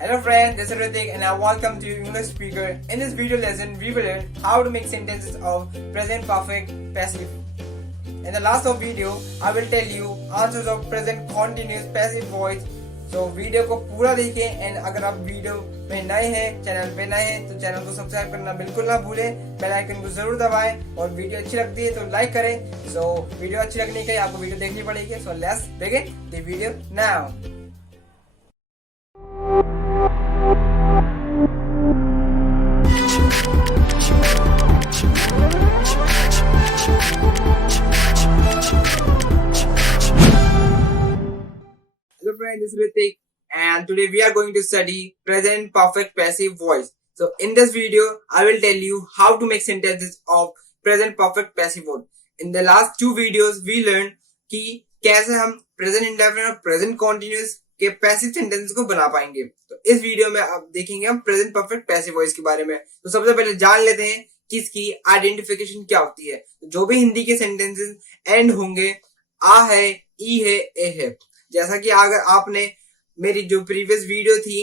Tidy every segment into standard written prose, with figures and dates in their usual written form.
Hello friends, this is Ritik and I welcome to English Speaker. In this video lesson, we will learn how to make sentences of present perfect passive. In the last of video, I will tell you answers of present continuous passive voice. So video को पूरा देखें and अगर आप video में नए हैं, channel पे नए हैं तो चैनल को सब्सक्राइब करना बिल्कुल ना भूलें, बेल आइकन को जरूर दबाएं और वीडियो अच्छी लगती है तो लाइक करें. सो वीडियो अच्छी लगने के लिए आपको वीडियो देखनी पड़ेगी. So let's begin the video now. Hello friends, this is Ritik and today we are going to study present perfect passive voice. So in this video, I will tell you how to make sentences of present perfect passive voice. In the last two videos, we learned कि कैसे हम present indefinite और present continuous के passive sentences को बना पाएंगे. तो इस वीडियो में आप देखेंगे हम present perfect passive voice के बारे में. तो सबसे पहले जान लेते हैं कि इसकी आइडेंटिफिकेशन क्या होती है. जो भी हिंदी के सेंटेंसेस एंड होंगे आ है, ई है, ए है. जैसा कि अगर आपने मेरी जो प्रीवियस वीडियो थी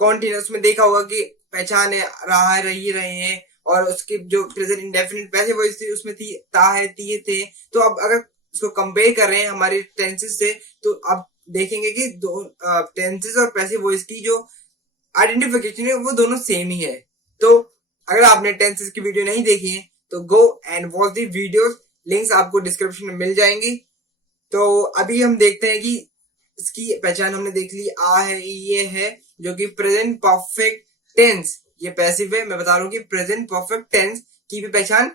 कॉन्टिन्यूस में देखा होगा कि पहचान रहा है, रहे हैं और उसकी जो प्रेजेंट इंडेफिनिट पैसिव वॉइस थी उसमें थी ता है, ती थे. तो अब अगर इसको कंपेयर कर रहे हैं हमारे टेंसेस से तो अब देखेंगे कि दो टेंसेस और पैसिव वॉइस की जो आइडेंटिफिकेशन है वो दोनों सेम ही है. तो अगर आपने टेंसेस की वीडियो नहीं देखी है तो गो and watch the videos, links आपको डिस्क्रिप्शन में मिल जाएंगी. तो अभी हम देखते हैं कि इसकी पहचान हमने देख ली, आ है, ये है, जो कि प्रेजेंट परफेक्ट टेंस, ये पैसिव है. मैं बता रहा हूँ कि प्रेजेंट परफेक्ट टेंस की भी पहचान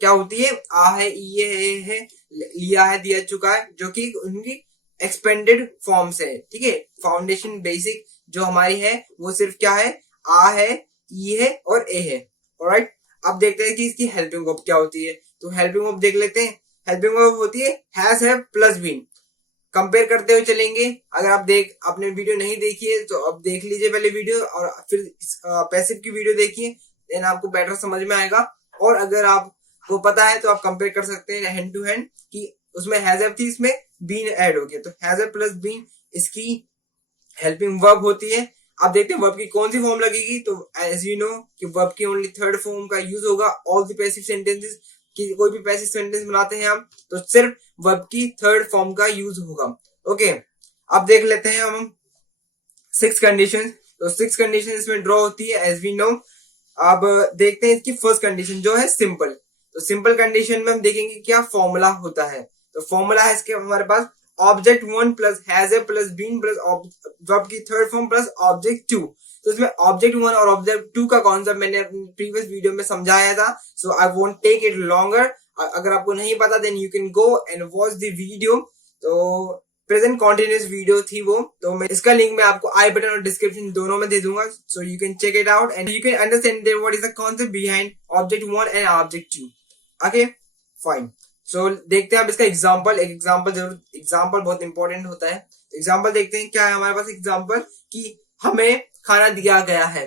क्या होती है. आ है, ये है, लिया है, दिया चुका है, जो कि उनकी एक्सपेंडेड फॉर्म्स है. ठीक है, फाउंडेशन बेसिक जो हमारी है वो सिर्फ क्या है, आ है, ये है और ए है. ऑलराइट, अब देखते हैं कि इसकी हेल्पिंग वर्ब क्या होती है. तो हेल्पिंग वर्ब देख लेते हैं. हेल्पिंग वर्ब होती है has, have plus been. Compare करते हुए चलेंगे. अगर आप आपने वीडियो नहीं देखी है तो अब देख लीजिए पहले वीडियो और फिर पैसिव की वीडियो देखिए, देन आपको बेटर समझ में आएगा. और अगर आपको पता है तो आप कंपेयर कर सकते हैं हैंड टू हैंड कि उसमें हैज हैव थी, इसमें बीन ऐड हो गया. तो हैज हैव प्लस बीन इसकी हेल्पिंग वर्ब होती है. अब देखते हैं वर्ब की कौन सी फॉर्म लगेगी. तो एज यू नो कि वर्ब की ओनली थर्ड फॉर्म का यूज होगा ऑल द पैसिव सेंटेंसेस. कि कोई भी पैसिव सेंटेंस बनाते हैं हम तो सिर्फ वर्ब की थर्ड फॉर्म का यूज होगा. ओके, अब देख लेते हैं हम 6 कंडीशन. तो 6 कंडीशन इसमें ड्रॉ होती है एज वी नो. अब देखते हैं इसकी फर्स्ट कंडीशन जो है सिंपल. तो सिंपल कंडीशन में हम देखेंगे क्या फॉर्मूला होता है. तो फॉर्मूला है इसके हमारे पास object 1 plus has a plus been plus verb की थर्ड फॉर्म प्लस ऑब्जेक्ट 2. तो इसमें ऑब्जेक्ट 1 और ऑब्जेक्ट 2 का कॉन्सेप्ट मैंने अपनी प्रीवियस वीडियो में समझाया था. So I won't take it longer. अगर आपको नहीं पता then you can go and watch the video. तो प्रेजेंट कॉन्टिन्यूस वीडियो थी वो. तो मैं इसका लिंक मैं आपको आई बटन और डिस्क्रिप्शन दोनों में दे दूंगा. So you can check it out and you can understand what is the concept behind object 1 and object 2. Okay fine. So देखते हैं अब इसका एग्जाम्पल. एक एग्जाम्पल जरूर, एग्जाम्पल बहुत इंपॉर्टेंट होता है. एग्जाम्पल देखते हैं क्या है हमारे पास. एग्जाम्पल कि हमें खाना दिया गया है.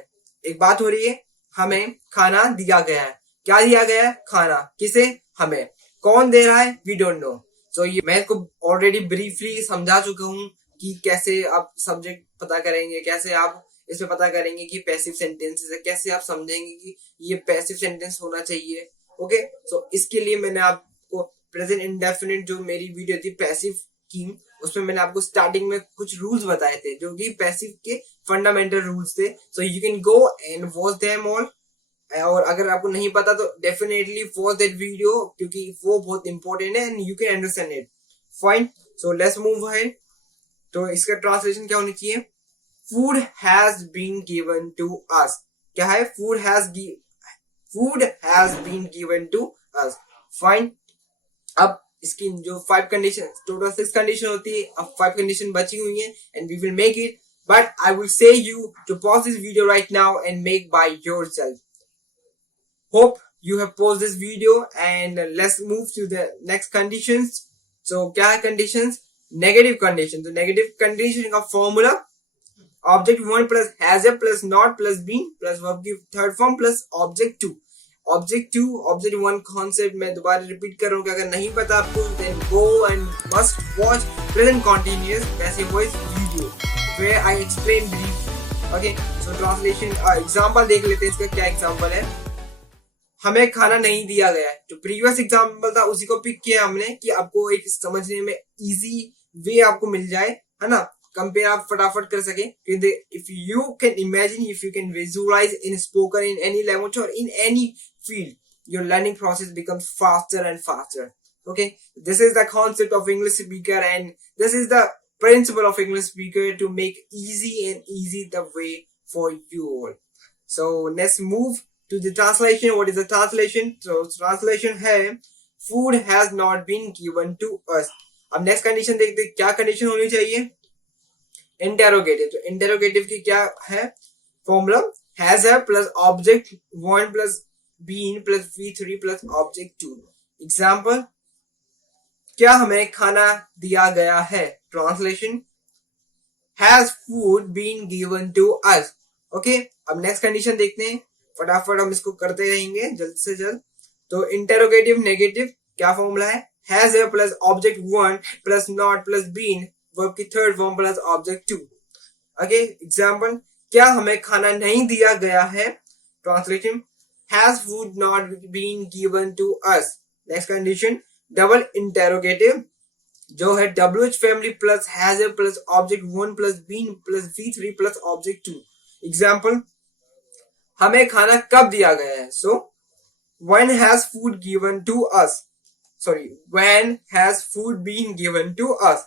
एक बात हो रही है, हमें खाना दिया गया है. क्या दिया गया है? खाना. किसे? हमें. कौन दे रहा है? We don't know. सो ये मैं इसको ऑलरेडी ब्रीफली समझा चुका हूँ कि कैसे आप सब्जेक्ट पता करेंगे, कैसे आप इसमें पता करेंगे कि पैसिव सेंटेंसेस है, कैसे आप समझेंगे कि ये पैसिव सेंटेंस होना चाहिए. ओके, सो इसके लिए मैंने आपको प्रेजेंट इंडेफिनिट जो मेरी वीडियो थी पैसिव की, उसमें मैंने आपको स्टार्टिंग में कुछ रूल्स बताए थे जो कि पैसिव के फंडामेंटल रूल्स थे. सो you can go and watch them all. और अगर आपको नहीं पता तो डेफिनेटली वॉच दैट वीडियो क्योंकि वो बहुत इंपॉर्टेंट है and you can understand it. Fine. So let's move ahead. तो इसका ट्रांसलेशन क्या होनी चाहिए? Food has been given to us. क्या है? Food has been given to us. Fine. अब इसकी जो 5 कंडीशन, टोटल 6 कंडीशन होती है. अब 5 कंडीशन बची हुई है and we will make it. But I will say you to pause this video right now and make by yourself. Hope you have paused this video and let's move to the next conditions. So क्या है conditions? Negative condition. तो negative condition का formula object 1 plus has a plus not plus been plus verb की third form plus object 2. Object 2, object 1 concept मैं दोबारा repeat कर रहा हूँ कि अगर नहीं पता आपको then go and must watch present continuous passive voice video where I explain briefly. Okay, so translation example देख लेते हैं, इसका क्या एग्जांपल है। हमें खाना नहीं दिया गया है, जो प्रीवियस एग्जांपल था उसी को पिक किया हमने कि आपको एक समझने में इजी वे आपको मिल जाए, है ना, कंपेयर आप फटाफट कर सके। If you can imagine, if you can visualise in spoken in any language और in any field, your learning process becomes faster and faster. Okay, this is the concept of English speaker, and this is the principle of English speaker to make easy the way for you all. So let's move to the translation. What is the translation? So translation है food has not been given to us. अब next condition देखते हैं, क्या condition होनी चाहिए? Interrogative. तो interrogative की क्या है formula? Has है plus object 1 plus been plus V3 plus object 2. Example, क्या हमें खाना दिया गया है? Translation, has food been given to us. Okay, अब next condition देखते हैं, फटाफट हम इसको करते रहेंगे जल्द से जल्द। तो interrogative negative क्या फॉर्मूला है? has है plus object 1 plus not plus been, verb की third form plus object 2. Okay, example, क्या हमें खाना नहीं दिया गया है? Translation, has food not been given to us. Next condition, double interrogative जो है WH family plus has a plus object 1 plus been plus V3 plus object 2. Example, हमें खाना कब दिया गया है? So when has food given to us? Sorry, when has food been given to us?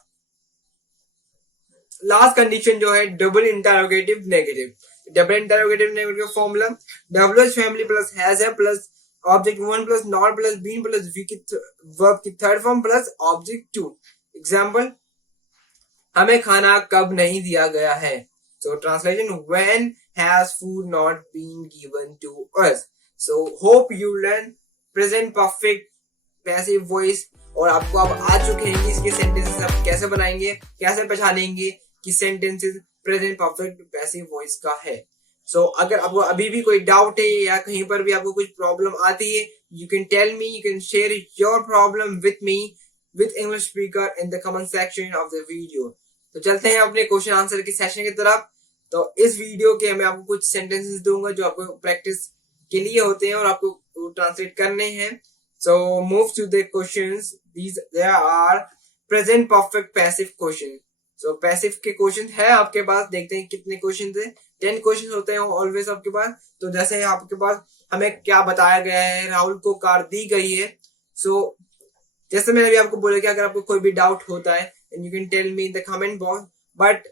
Last condition जो है double interrogative negative. Double interrogative negative formula WH family plus has है plus object 1 plus not plus been plus V की verb की third form plus object 2। Example, हमें खाना कब नहीं दिया गया है? So translation, when has food not been given to us. So hope you learn present perfect passive voice, और आपको अब आ चुके हैं कि इसके सेंटेंसेस आप कैसे बनाएंगे, कैसे पहचानेंगे कि sentences present perfect passive voice का है। सो अगर आपको अभी भी कोई डाउट है या कहीं पर भी आपको कुछ प्रॉब्लम आती है, you can tell me, you can share your problem with me with English speaker in the comment section of the video. तो चलते हैं अपने क्वेश्चन आंसर के सेशन की तरफ। तो इस वीडियो के मैं आपको कुछ सेंटेंसेस दूंगा जो आपको प्रैक्टिस के लिए होते हैं और आपको ट्रांसलेट करने हैं। So move to the questions. There are present perfect passive question. So passive के क्वेश्चन है आपके पास, देखते हैं कितने क्वेश्चन थे। 10 क्वेश्चन होते हैं ऑलवेज आपके पास। तो जैसे आपके पास हमें क्या बताया गया है, राहुल को कार दी गई है। So जैसे मैंने अभी आपको बोला कि अगर आपको कोई भी डाउट होता है and you can tell me in the comment box, but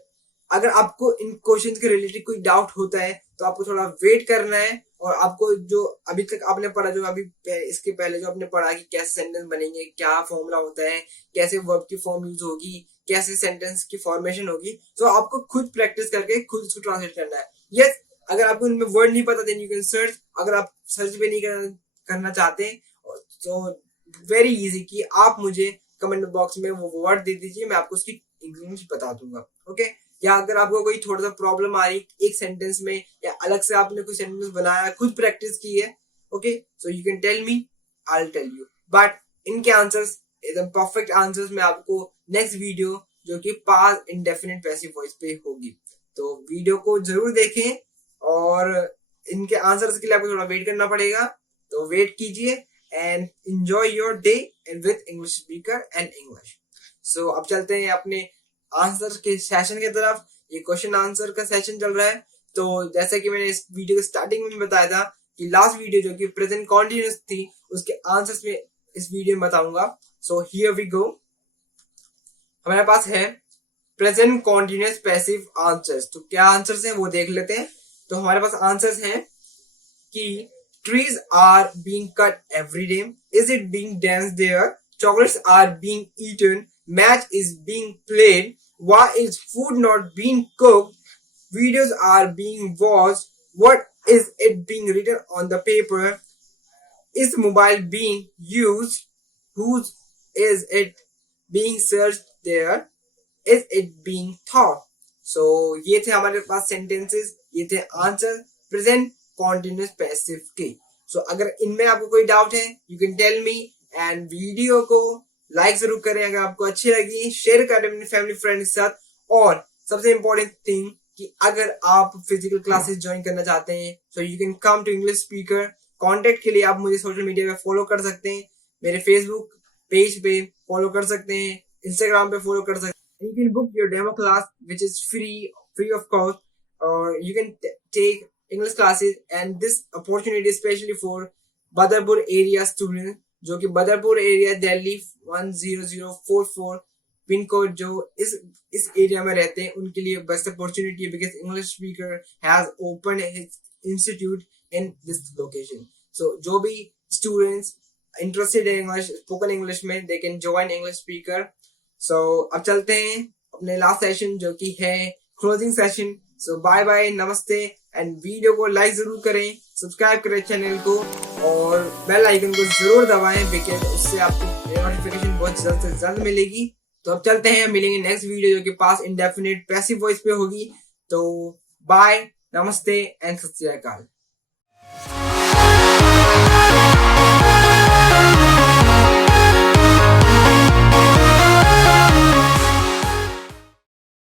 अगर आपको इन क्वेश्चन के रिलेटेड कोई डाउट होता है तो आपको थोड़ा वेट करना है, और आपको जो अभी तक आपने पढ़ा, जो अभी इसके पहले जो आपने पढ़ा कि कैसे सेंटेंस बनेंगे, क्या फॉर्मूला होता है, कैसे वर्ब की फॉर्म यूज होगी, कैसे सेंटेंस की फॉर्मेशन होगी, तो आपको खुद प्रैक्टिस करके खुद उसको ट्रांसलेट करना है। यस, अगर आपको इनमें वर्ड नहीं पता देन यू कैन सर्च। अगर आप सर्च भी नहीं करना चाहते तो वेरी इजी कि आप मुझे कमेंट बॉक्स में वो वर्ड दे दीजिए, मैं आपको उसकी इंग्लिश बता दूंगा। ओके, या अगर आपको कोई थोड़ा सा प्रॉब्लम आ रही एक सेंटेंस में, या अलग से आपने कोई सेंटेंस बनाया, खुद प्रैक्टिस की है, okay, so you can tell me, I will tell you, but इनके आंसर्स एकदम परफेक्ट आंसर्स मैं आपको नेक्स्ट वीडियो जो कि पास्ट इंडेफिनिट पैसिव वॉइस पे होगी, तो वीडियो को जरूर देखें। और इनके आंसर्स के लिए आपको थोड़ा वेट करना पड़ेगा, तो वेट कीजिए and enjoy your day and with English speaker and English. So अब चलते हैं अपने आंसर के सेशन की तरफ। ये क्वेश्चन आंसर का सेशन चल रहा है। तो जैसे कि मैंने इस वीडियो के स्टार्टिंग में बताया था कि लास्ट वीडियो जो कि प्रेजेंट कॉन्टिन्यूअस थी, उसके आंसर्स में इस वीडियो में बताऊंगा। So here we go. हमारे पास है प्रेजेंट कॉन्टिन्यूअस पैसिव आंसर्स। तो क्या आंसर्स हैं वो देख लेते हैं। तो हमारे पास आंसर्स हैं कि trees are being cut every day, is it being danced there, chocolates are being eaten, match is being played, why is food not being cooked, videos are being watched, what is it being written on the paper, is mobile being used, whose is it being searched there, is it being thought। so ये थे हमारे पास sentences, ये थे answer present continuous passive के। सो अगर इनमें आपको कोई डाउट है you can tell me, and video को लाइक जरूर करें अगर आपको अच्छी लगी, शेयर करें अपने फैमिली फ्रेंड के साथ, और सबसे इम्पोर्टेंट थिंग कि अगर आप फिजिकल क्लासेस ज्वाइन करना चाहते हैं so you can come to English speaker. Contact के लिए आप मुझे सोशल मीडिया पे फॉलो कर सकते हैं, मेरे फेसबुक पेज पे फॉलो कर सकते हैं, इंस्टाग्राम पे फॉलो कर सकते हैं। You can book your demo class which is free of cost, और you can take English classes and this opportunity specially for Badarpur area student, जो कि Badarpur area Delhi 10044 pin code जो इस एरिया में रहते हैं उनके लिए बेस्ट अपॉर्चुनिटी है, because English speaker has open his institute in this location. So जो भी स्टूडेंट्स इंटरेस्टेड है इंग्लिश स्पोकन इंग्लिश में, they can join English speaker. So अब चलते हैं अपने लास्ट सेशन जो कि है closing session. So bye bye, नमस्ते, एंड वीडियो को लाइक जरूर करें, सब्सक्राइब करें चैनल को और बेल आइकन को जरूर दबाएं, बिकॉज उससे आपको नोटिफिकेशन बहुत जल्द से जल्द मिलेगी। तो अब चलते हैं, मिलेंगे नेक्स्ट वीडियो जो कि पास इंडेफिनिट पैसिव वॉइस पे होगी। तो बाय, नमस्ते एंड सत श्री अकाल।